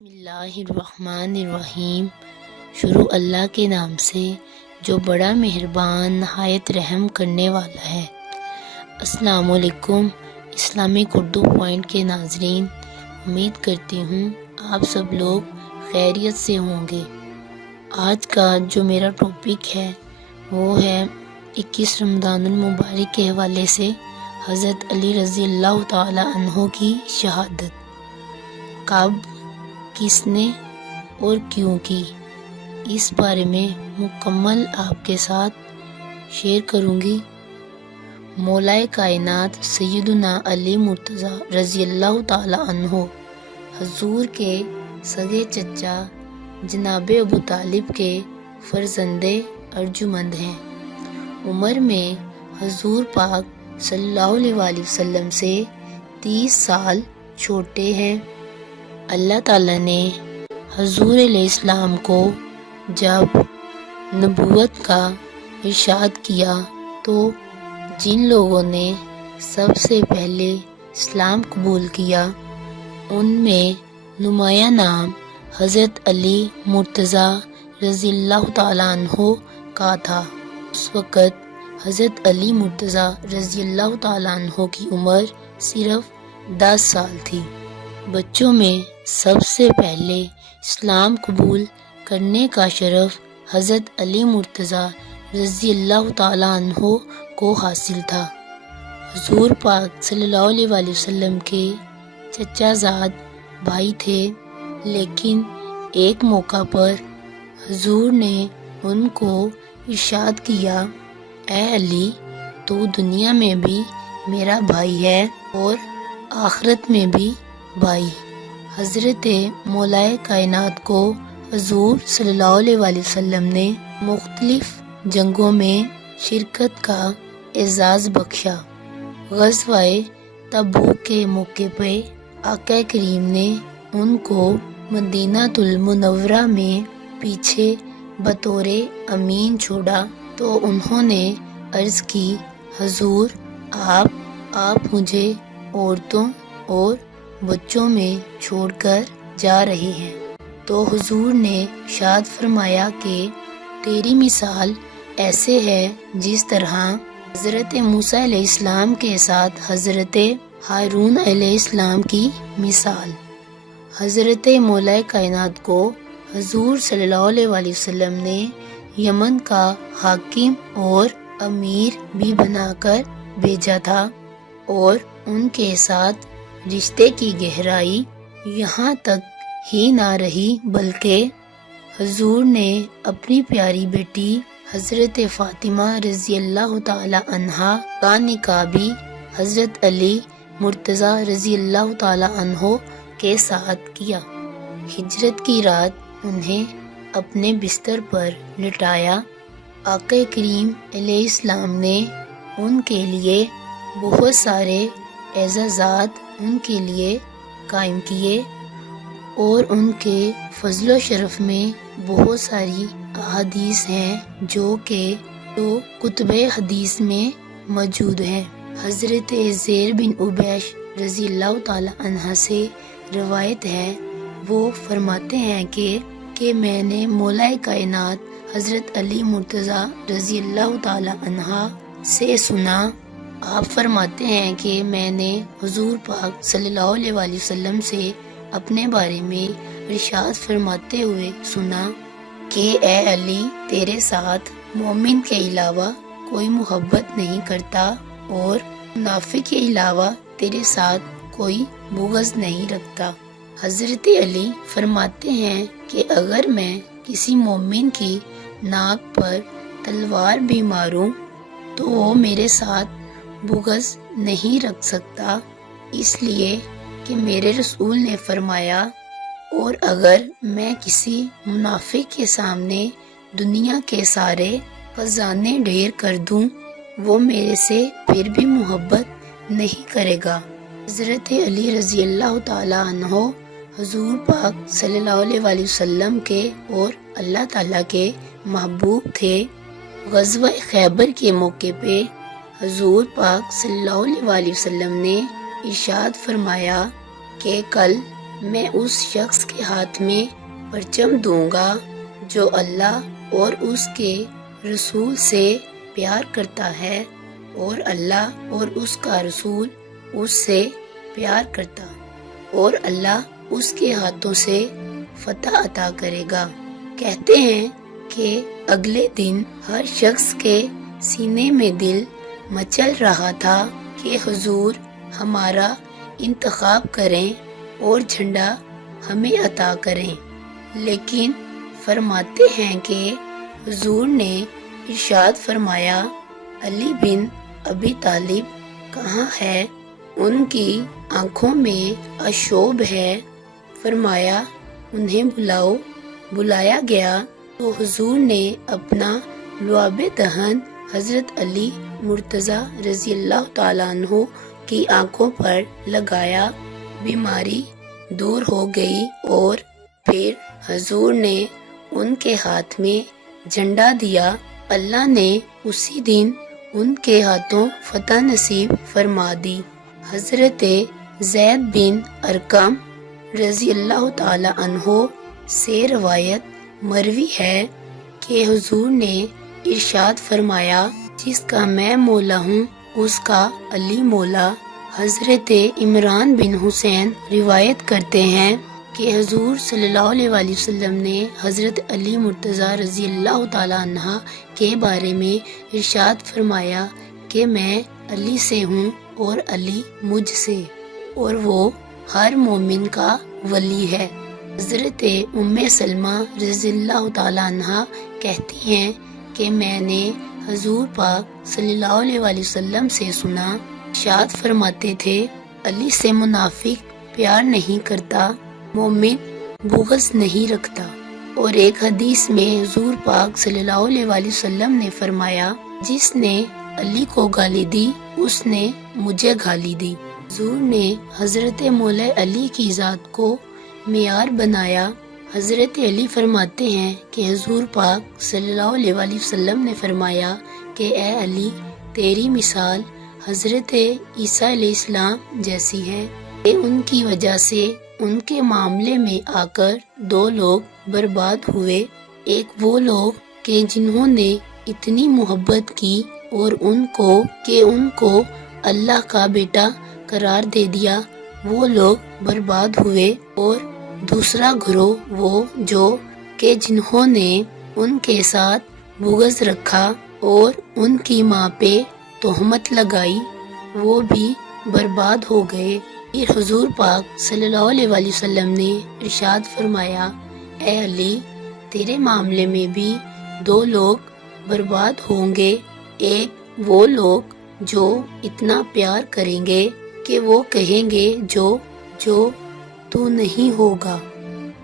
بسم اللہ الرحمن الرحیم۔ شروع اللہ کے نام سے جو بڑا مہربان نہایت رحم کرنے والا ہے۔ السلام علیکم اسلامک اردو پوائنٹ کے ناظرین، امید کرتی ہوں آپ سب لوگ خیریت سے ہوں گے۔ آج کا جو میرا ٹاپک ہے وہ ہے 21 رمضان المبارک کے حوالے سے حضرت علی رضی اللہ تعالی عنہ کی شہادت کب، کس نے اور کیوں کی، اس بارے میں مکمل آپ کے ساتھ شیئر کروں گی۔ مولائے کائنات سیدنا علی مرتضیٰ رضی اللہ تعالی عنہ حضور کے سگے چچا جناب ابو طالب کے فرزند ارجمند ہیں۔ عمر میں حضور پاک صلی اللہ علیہ وسلم سے 30 سال چھوٹے ہیں۔ اللہ تعالیٰ نے حضور علیہ السلام کو جب نبوت کا ارشاد کیا تو جن لوگوں نے سب سے پہلے اسلام قبول کیا ان میں نمایاں نام حضرت علی مرتضیٰ رضی اللہ تعالیٰ عنہ کا تھا۔ اس وقت حضرت علی مرتضیٰ رضی اللہ تعالیٰ عنہ کی عمر صرف 10 سال تھی۔ بچوں میں سب سے پہلے اسلام قبول کرنے کا شرف حضرت علی مرتضیٰ رضی اللہ تعالیٰ عنہ کو حاصل تھا۔ حضور پاک صلی اللہ علیہ وسلم کے چچا زاد بھائی تھے، لیکن ایک موقع پر حضور نے ان کو ارشاد کیا، اے علی، تو دنیا میں بھی میرا بھائی ہے اور آخرت میں بھی بھائی۔ حضرت مولائے کائنات کو حضور صلی اللہ علیہ وسلم نے مختلف جنگوں میں شرکت کا اعزاز بخشا۔ غزوہ تبوک کے موقع پہ آقا کریم نے ان کو مدینہ المنورہ میں پیچھے بطور امین چھوڑا تو انہوں نے عرض کی، حضور آپ مجھے عورتوں اور بچوں میں چھوڑ کر جا رہے ہیں۔ تو حضور نے ارشاد فرمایا کہ تیری مثال ایسے ہے جس طرح حضرت موسیٰ علیہ السلام کے ساتھ حضرت ہارون علیہ السلام کی مثال۔ حضرت مولائے کائنات کو حضور صلی اللہ علیہ وسلم نے یمن کا حاکم اور امیر بھی بنا کر بھیجا تھا، اور ان کے ساتھ رشتے کی گہرائی یہاں تک ہی نہ رہی بلکہ حضور نے اپنی پیاری بیٹی حضرت فاطمہ رضی اللہ تعالی عنہا کا نکاح بھی حضرت علی مرتضیٰ رضی اللہ تعالی عنہ کے ساتھ کیا۔ ہجرت کی رات انہیں اپنے بستر پر لٹایا۔ آقا کریم علیہ السلام نے ان کے لیے بہت سارے اعزازات ان کے لیے قائم کیے، اور ان کے فضل و شرف میں بہت ساری احادیث ہیں جو کہ کتب حدیث میں موجود ہیں۔ حضرت زیر بن عبیش رضی اللہ تعالی عنہ سے روایت ہے، وہ فرماتے ہیں کہ میں نے مولائے کائنات حضرت علی مرتضیٰ رضی اللہ تعالی عنہ سے سنا۔ آپ فرماتے ہیں کہ میں نے حضور پاک صلی اللہ علیہ وسلم سے اپنے بارے میں ارشاد فرماتے ہوئے سنا کہ اے علی، تیرے ساتھ مومن کے علاوہ کوئی محبت نہیں کرتا اور منافق کے علاوہ تیرے ساتھ کوئی بغض نہیں رکھتا۔ حضرت علی فرماتے ہیں کہ اگر میں کسی مومن کی ناک پر تلوار بھی ماروں تو وہ میرے ساتھ بغض نہیں رکھ سکتا، اس لیے کہ میرے رسول نے فرمایا، اور اگر میں کسی منافق کے سامنے دنیا کے سارے خزانے ڈھیر کر دوں وہ میرے سے پھر بھی محبت نہیں کرے گا۔ حضرت علی رضی اللہ تعالی عنہ حضور پاک صلی اللہ علیہ وسلم کے اور اللہ تعالیٰ کے محبوب تھے۔ غزوہ خیبر کے موقع پہ حضور پاک صلی اللہ علیہ وسلم نے ارشاد فرمایا کہ کل میں اس شخص کے کے ہاتھ میں پرچم دوں گا جو اللہ اور اس کے رسول سے پیار کرتا ہے اور اللہ اور اس کا رسول اس سے پیار کرتا اور اللہ اس کے ہاتھوں سے فتح عطا کرے گا۔ کہتے ہیں کہ اگلے دن ہر شخص کے سینے میں دل مچل رہا تھا کہ حضور ہمارا انتخاب کریں اور جھنڈا ہمیں عطا کریں، لیکن فرماتے ہیں کہ حضور نے ارشاد فرمایا علی بن ابی طالب کہاں ہے؟ ان کی آنکھوں میں آشوب ہے۔ فرمایا انہیں بلاؤ۔ بلایا گیا تو حضور نے اپنا لعاب دہن حضرت علی مرتضیٰ رضی اللہ تعالیٰ عنہ کی آنکھوں پر لگایا، بیماری دور ہو گئی اور پھر حضور نے ان کے ہاتھ میں جھنڈا دیا۔ اللہ نے اسی دن ان کے ہاتھوں فتح نصیب فرما دی۔ حضرت زید بن ارقم رضی اللہ تعالی عنہ سے روایت مروی ہے کہ حضور نے ارشاد فرمایا جس کا میں مولا ہوں اس کا علی مولا۔ حضرت عمران بن حسین روایت کرتے ہیں کہ حضور صلی اللہ علیہ وآلہ وسلم نے حضرت علی مرتضیٰ رضی اللہ تعالیٰ عنہ کے بارے میں ارشاد فرمایا کہ میں علی سے ہوں اور علی مجھ سے، اور وہ ہر مومن کا ولی ہے۔ حضرت ام سلمہ رضی اللہ تعالیٰ عنہ کہتی ہیں کہ میں نے حضور پاک صلی اللہ علیہ وآلہ وسلم سے سنا، ارشاد فرماتے تھے علی سے منافق پیار نہیں کرتا، مومن بغض نہیں رکھتا۔ اور ایک حدیث میں حضور پاک صلی اللہ علیہ وآلہ وسلم نے فرمایا جس نے علی کو گالی دی اس نے مجھے گالی دی۔ حضور نے حضرت مولا علی کی ذات کو معیار بنایا۔ حضرت علی فرماتے ہیں کہ حضور پاک صلی اللہ علیہ وآلہ وسلم نے فرمایا کہ اے علی تیری مثال حضرت عیسیٰ علیہ السلام جیسی ہے کہ ان کی وجہ سے ان کے معاملے میں آ کر دو لوگ برباد ہوئے، ایک وہ لوگ کہ جنہوں نے اتنی محبت کی اور ان کو اللہ کا بیٹا قرار دے دیا، وہ لوگ برباد ہوئے، اور دوسرا گروہ وہ جو کہ جنہوں نے ان کے ساتھ بغض رکھا اور ان کی ماں پہ تہمت لگائی، وہ بھی برباد ہو گئے۔ پھر حضور پاک صلی اللہ علیہ وآلہ وسلم نے ارشاد فرمایا اے علی تیرے معاملے میں بھی دو لوگ برباد ہوں گے، ایک وہ لوگ جو اتنا پیار کریں گے کہ وہ کہیں گے جو تو نہیں ہوگا،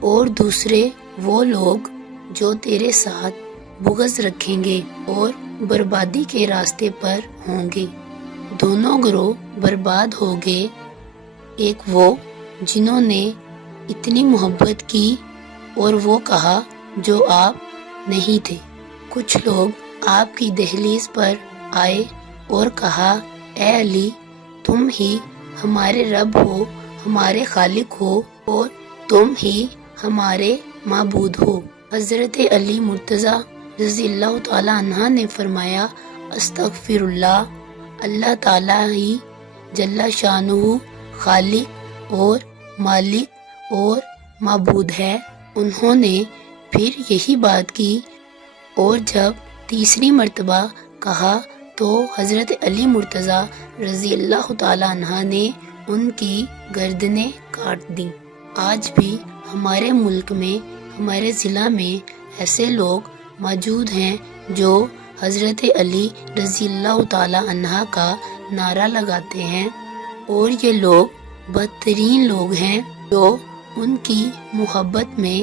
اور دوسرے وہ لوگ جو تیرے ساتھ بغض رکھیں گے اور بربادی کے راستے پر ہوں گے۔ دونوں گروہ برباد ہو گئے، ایک وہ جنہوں نے اتنی محبت کی اور وہ کہا جو آپ نہیں تھے۔ کچھ لوگ آپ کی دہلیز پر آئے اور کہا اے علی تم ہی ہمارے رب ہو، ہمارے خالق ہو، اور تم ہی ہمارے معبود ہو۔ حضرت علی مرتضیٰ رضی اللہ تعالیٰ عنہ نے فرمایا استغفر اللہ، اللہ تعالیٰ ہی جل شانہ خالق اور مالک اور معبود ہے۔ انہوں نے پھر یہی بات کی اور جب تیسری مرتبہ کہا تو حضرت علی مرتضیٰ رضی اللہ تعالیٰ عنہ نے ان کی گردنیں کاٹ دیں۔ آج بھی ہمارے ملک میں، ہمارے ضلع میں ایسے لوگ موجود ہیں جو حضرت علی رضی اللہ تعالیٰ عنہ کا نعرہ لگاتے ہیں، اور یہ لوگ بدترین لوگ ہیں جو ان کی محبت میں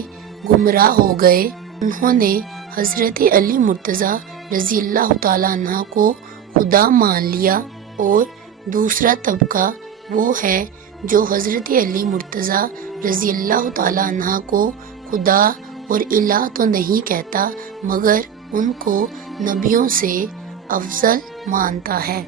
گمراہ ہو گئے۔ انہوں نے حضرت علی مرتضیٰ رضی اللہ تعالیٰ عنہ کو خدا مان لیا، اور دوسرا طبقہ وہ ہے جو حضرت علی مرتضیٰ رضی اللہ تعالیٰ عنہ کو خدا اور الہ تو نہیں کہتا مگر ان کو نبیوں سے افضل مانتا ہے۔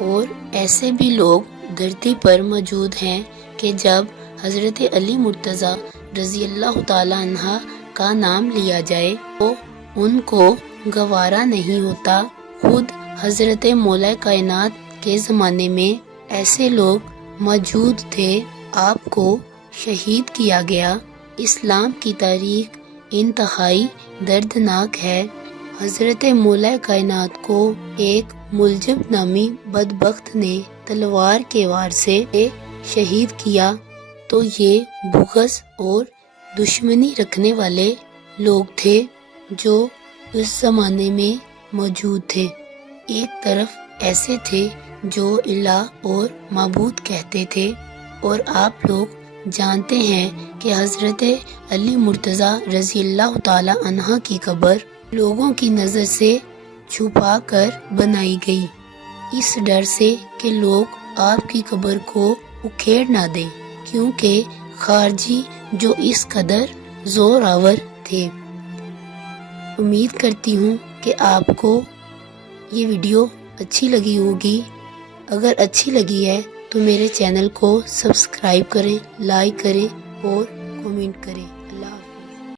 اور ایسے بھی لوگ دھرتی پر موجود ہیں کہ جب حضرت علی مرتضیٰ رضی اللہ تعالیٰ عنہ کا نام لیا جائے تو ان کو گوارا نہیں ہوتا۔ خود حضرت مولا کائنات کے زمانے میں ایسے لوگ موجود تھے، آپ کو شہید کیا گیا۔ اسلام کی تاریخ انتہائی دردناک ہے۔ حضرت مولا کائنات کو ایک ملجم نامی بدبخت نے تلوار کے وار سے شہید کیا، تو یہ بغض اور دشمنی رکھنے والے لوگ تھے جو اس زمانے میں موجود تھے۔ ایک طرف ایسے تھے جو الہ اور معبود کہتے تھے، اور آپ لوگ جانتے ہیں کہ حضرت علی مرتضیٰ رضی اللہ تعالی عنہ کی قبر لوگوں کی نظر سے چھپا کر بنائی گئی، اس ڈر سے کہ لوگ آپ کی قبر کو اکھیڑ نہ دیں، کیونکہ خارجی جو اس قدر زور آور تھے۔ امید کرتی ہوں کہ آپ کو یہ ویڈیو اچھی لگی ہوگی۔ اگر اچھی لگی ہے تو میرے چینل کو سبسکرائب کریں، لائک کریں اور کمنٹ کریں۔